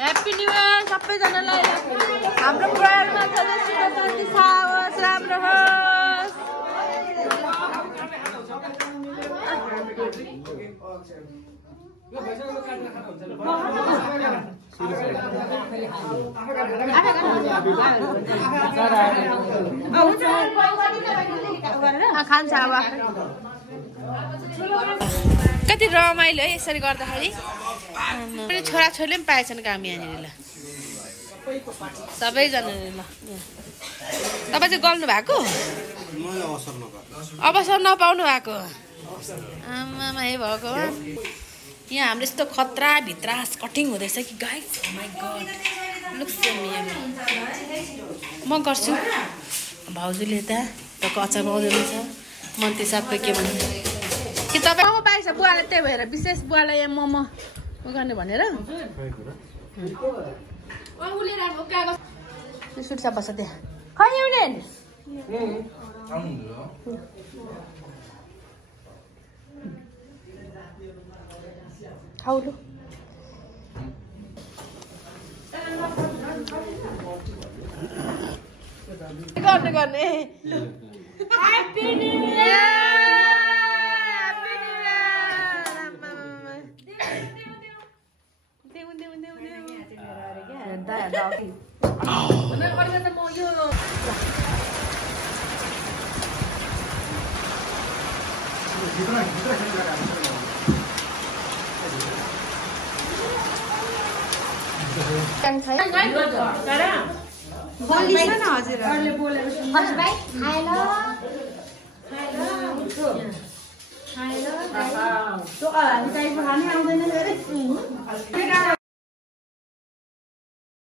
happy new year सबैजनालाई हाम्रो परिवारमा सदस्य शान्ति सावस राम्रो होस् खान्छ अब कति रमाइलो है यसरी गर्दाखेरि छोराछोरीले पनि पाएछन् काम यहाँनिर ल सबैजनाले ल तपाईँ चाहिँ गर्नु भएको अवसर नपाउनु भएको आमामा हे भगवान् यहाँ हाम्रो यस्तो खतरा भित्रास कटिङ हुँदैछ कि गाइस माइ गॉड लुक्स म गर्छु भाउजूले त अचार बनाउँदैछ मन्ती सबै के भन्छ कि तपाईँ मोमो पाएछ बुवाले त्यही भएर विशेष बुवालाई यहाँ मोमो गर्ने भनेर सुट बस्छ त्यहाँ खै एउटै खाउलु गर्ने गर्ने happy new year happy new हजुर